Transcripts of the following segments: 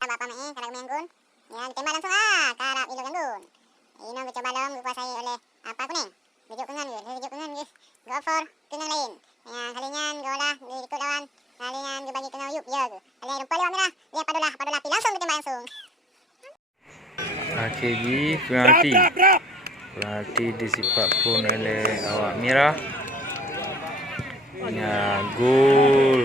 Bapak mai karang menggun. Ya, ditembak langsung ke arah ilok gandun. Ini gue coba dong dikuasai oleh apa kuning. Rujuk kengan guys. Go for kenang lain. Yang kalinya gue olah ikut lawan. Kalinya gue bagi kenang yuk ya gue. Kalian lupa lewat merah. Lihat padolah api langsung ditembak langsung. KG penalti disipak pun oleh awak merah. Ya, gol.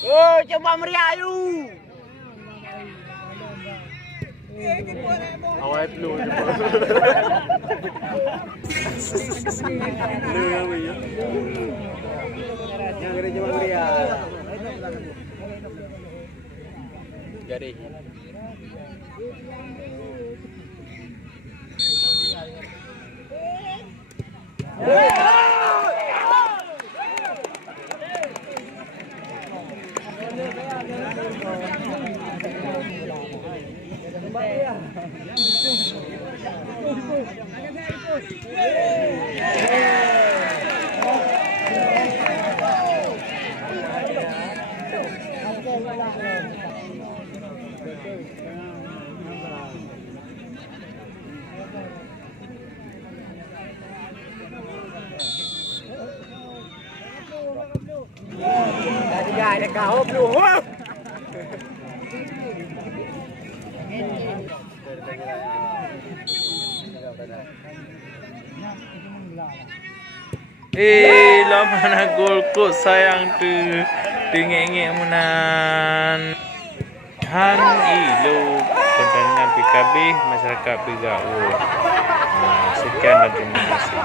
Oh, coba meriah you. Awal dulu. Yang kira coba meriah. Jadi. Ada kau belum? Lama nak gol kot sayang tu. Dengeng menan. Han ilo pertandingan PKB masyarakat PKU. Sekian dan terima kasih.